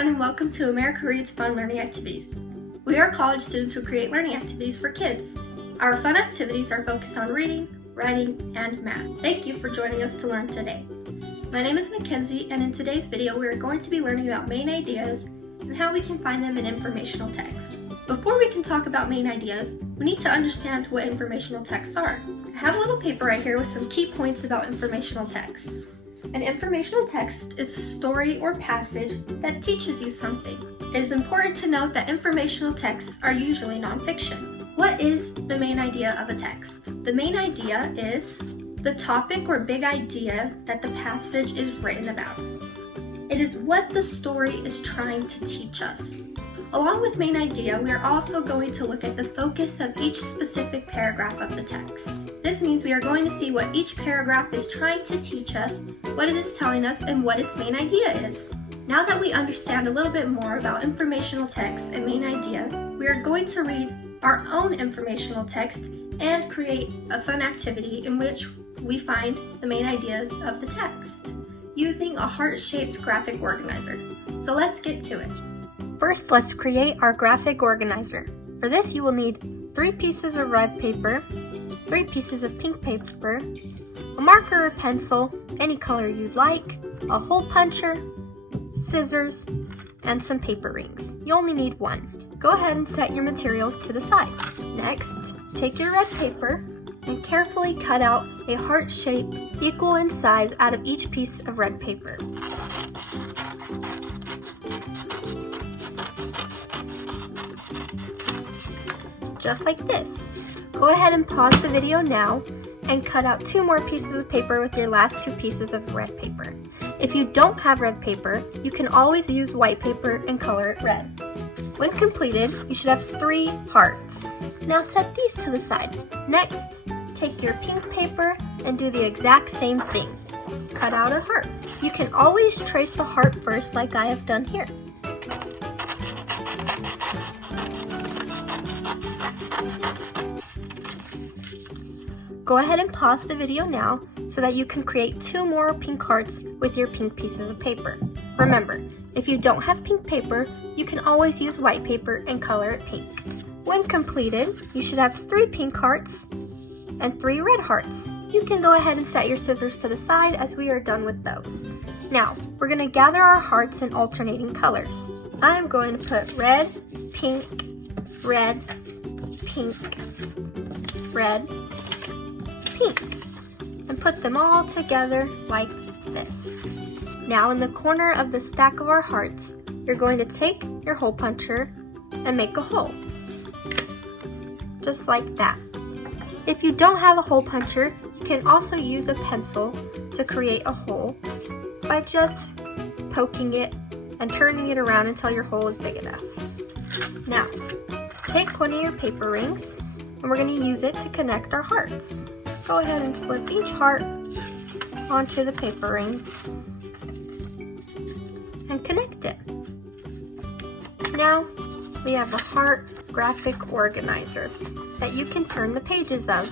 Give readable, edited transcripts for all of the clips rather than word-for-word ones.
everyone, and welcome to America Reads Fun Learning Activities. We are college students who create learning activities for kids. Our fun activities are focused on reading, writing, and math. Thank you for joining us to learn today. My name is Mackenzie, and in today's video we are going to be learning about main ideas and how we can find them in informational texts. Before we can talk about main ideas, we need to understand what informational texts are. I have a little paper right here with some key points about informational texts. An informational text is a story or passage that teaches you something. It is important to note that informational texts are usually nonfiction. What is the main idea of a text? The main idea is the topic or big idea that the passage is written about. It is what the story is trying to teach us. Along with main idea, we are also going to look at the focus of each specific paragraph of the text. This means we are going to see what each paragraph is trying to teach us, what it is telling us, and what its main idea is. Now that we understand a little bit more about informational text and main idea, we are going to read our own informational text and create a fun activity in which we find the main ideas of the text using a heart-shaped graphic organizer. So let's get to it. First, let's create our graphic organizer. For this, you will need 3 pieces of red paper, 3 pieces of pink paper, a marker or pencil, any color you'd like, a hole puncher, scissors, and some paper rings. You only need 1. Go ahead and set your materials to the side. Next, take your red paper and carefully cut out a heart shape equal in size out of each piece of red paper. Just like this. Go ahead and pause the video now and cut out 2 more pieces of paper with your last 2 pieces of red paper. If you don't have red paper, you can always use white paper and color it red. When completed, you should have 3 hearts. Now set these to the side. Next, take your pink paper and do the exact same thing. Cut out a heart. You can always trace the heart first like I have done here. Go ahead and pause the video now so that you can create 2 more pink hearts with your pink pieces of paper. Remember, if you don't have pink paper, you can always use white paper and color it pink. When completed, you should have 3 pink hearts and 3 red hearts. You can go ahead and set your scissors to the side as we are done with those. Now, we're going to gather our hearts in alternating colors. I'm going to put red, pink, red, pink, red, pink, and put them all together like this. Now in the corner of the stack of our hearts, you're going to take your hole puncher and make a hole. Just like that. If you don't have a hole puncher, you can also use a pencil to create a hole by just poking it and turning it around until your hole is big enough. Now, take one of your paper rings and we're going to use it to connect our hearts. Go ahead and slip each heart onto the paper ring and connect it. Now we have a heart graphic organizer that you can turn the pages of.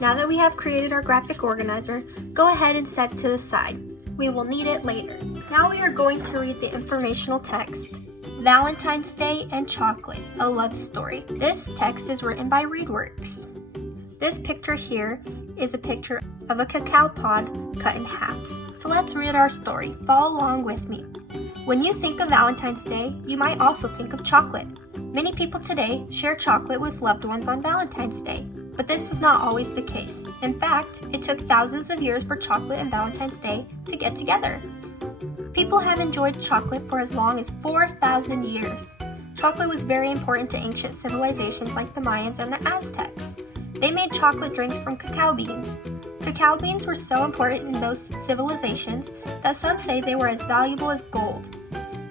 Now that we have created our graphic organizer, go ahead and set it to the side. We will need it later. Now we are going to read the informational text, Valentine's Day and Chocolate, a Love Story. This text is written by ReadWorks. This picture here is a picture of a cacao pod cut in half. So let's read our story. Follow along with me. When you think of Valentine's Day, you might also think of chocolate. Many people today share chocolate with loved ones on Valentine's Day, but this was not always the case. In fact, it took thousands of years for chocolate and Valentine's Day to get together. People have enjoyed chocolate for as long as 4,000 years. Chocolate was very important to ancient civilizations like the Mayans and the Aztecs. They made chocolate drinks from cacao beans. Cacao beans were so important in those civilizations that some say they were as valuable as gold.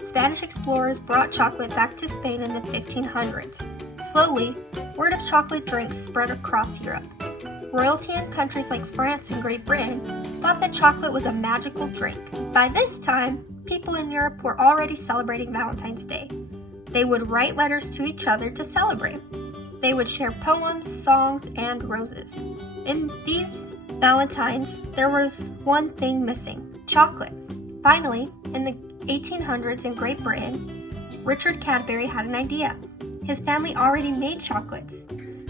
Spanish explorers brought chocolate back to Spain in the 1500s. Slowly, word of chocolate drinks spread across Europe. Royalty in countries like France and Great Britain thought that chocolate was a magical drink. By this time, people in Europe were already celebrating Valentine's Day. They would write letters to each other to celebrate. They would share poems, songs, and roses. In these Valentines, there was one thing missing: chocolate. Finally, in the 1800s in Great Britain, Richard Cadbury had an idea. His family already made chocolates.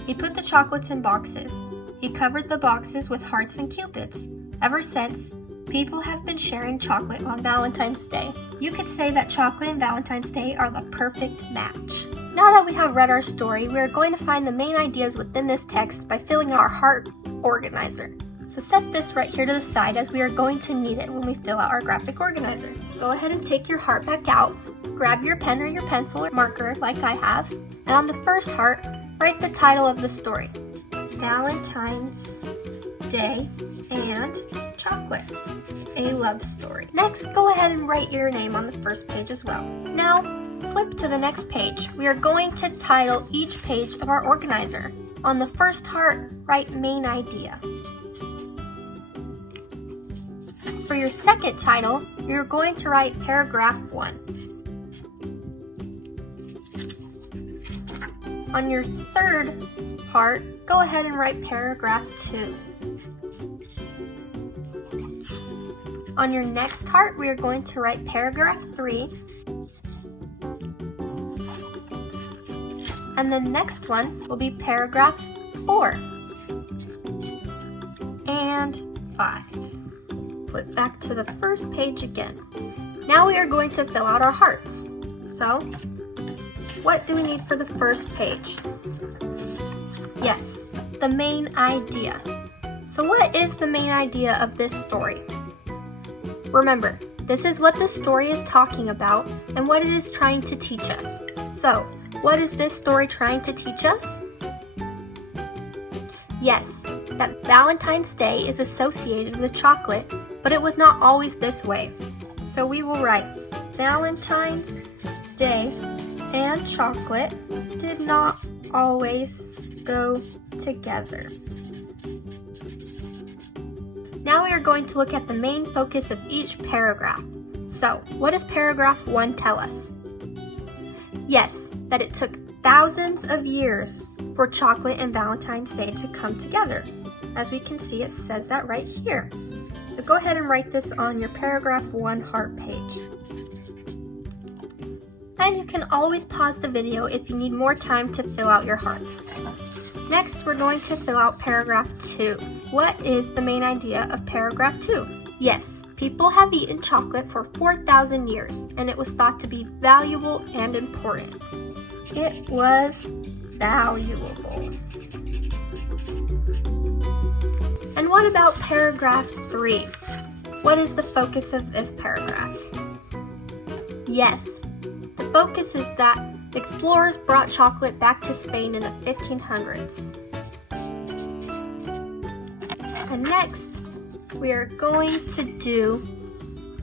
He put the chocolates in boxes. He covered the boxes with hearts and cupids. Ever since, people have been sharing chocolate on Valentine's Day. You could say that chocolate and Valentine's Day are the perfect match. Now that we have read our story, we are going to find the main ideas within this text by filling out our heart organizer. So set this right here to the side as we are going to need it when we fill out our graphic organizer. Go ahead and take your heart back out. Grab your pen or your pencil or marker like I have. And on the first heart, write the title of the story. Valentine's Day and Chocolate, a love story. Next, go ahead and write your name on the first page as well. Now, flip to the next page. We are going to title each page of our organizer. On the first heart, write main idea. For your second title, you're going to write paragraph 1. On your third part, go ahead and write paragraph 2. On your next heart, we are going to write paragraph 3. And the next one will be paragraph 4 and 5. Flip back to the first page again. Now we are going to fill out our hearts. So, what do we need for the first page? Yes, the main idea. So what is the main idea of this story? Remember, this is what this story is talking about and what it is trying to teach us. So, what is this story trying to teach us? Yes, that Valentine's Day is associated with chocolate, but it was not always this way. So we will write, Valentine's Day and chocolate did not always go together. Now we are going to look at the main focus of each paragraph. So, what does paragraph 1 tell us? Yes, that it took thousands of years for chocolate and Valentine's Day to come together. As we can see, it says that right here. So go ahead and write this on your paragraph 1 heart page. And you can always pause the video if you need more time to fill out your hearts. Next, we're going to fill out paragraph 2. What is the main idea of paragraph 2? Yes, people have eaten chocolate for 4,000 years, and it was thought to be valuable and important. It was valuable. And what about paragraph 3? What is the focus of this paragraph? Yes, the focus is that explorers brought chocolate back to Spain in the 1500s. And next, we are going to do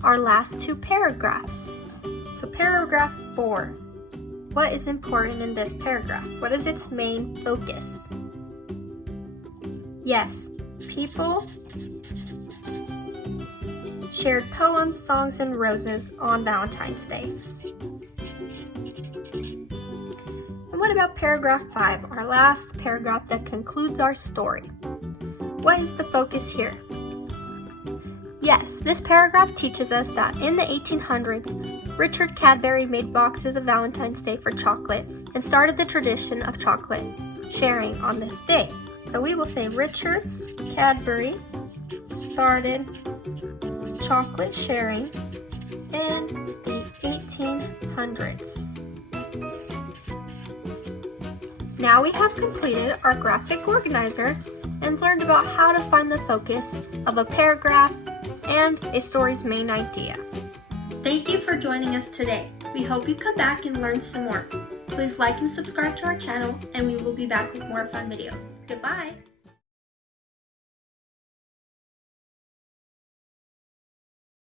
our last 2 paragraphs. So paragraph 4. What is important in this paragraph? What is its main focus? Yes, people shared poems, songs, and roses on Valentine's Day. And what about paragraph 5, our last paragraph that concludes our story? What is the focus here? Yes, this paragraph teaches us that in the 1800s, Richard Cadbury made boxes of Valentine's Day for chocolate and started the tradition of chocolate sharing on this day. So we will say Richard Cadbury started chocolate sharing in the 1800s. Now we have completed our graphic organizer and learned about how to find the focus of a paragraph and a story's main idea. Thank you for joining us today. We hope you come back and learn some more. Please like and subscribe to our channel, and we will be back with more fun videos. Goodbye!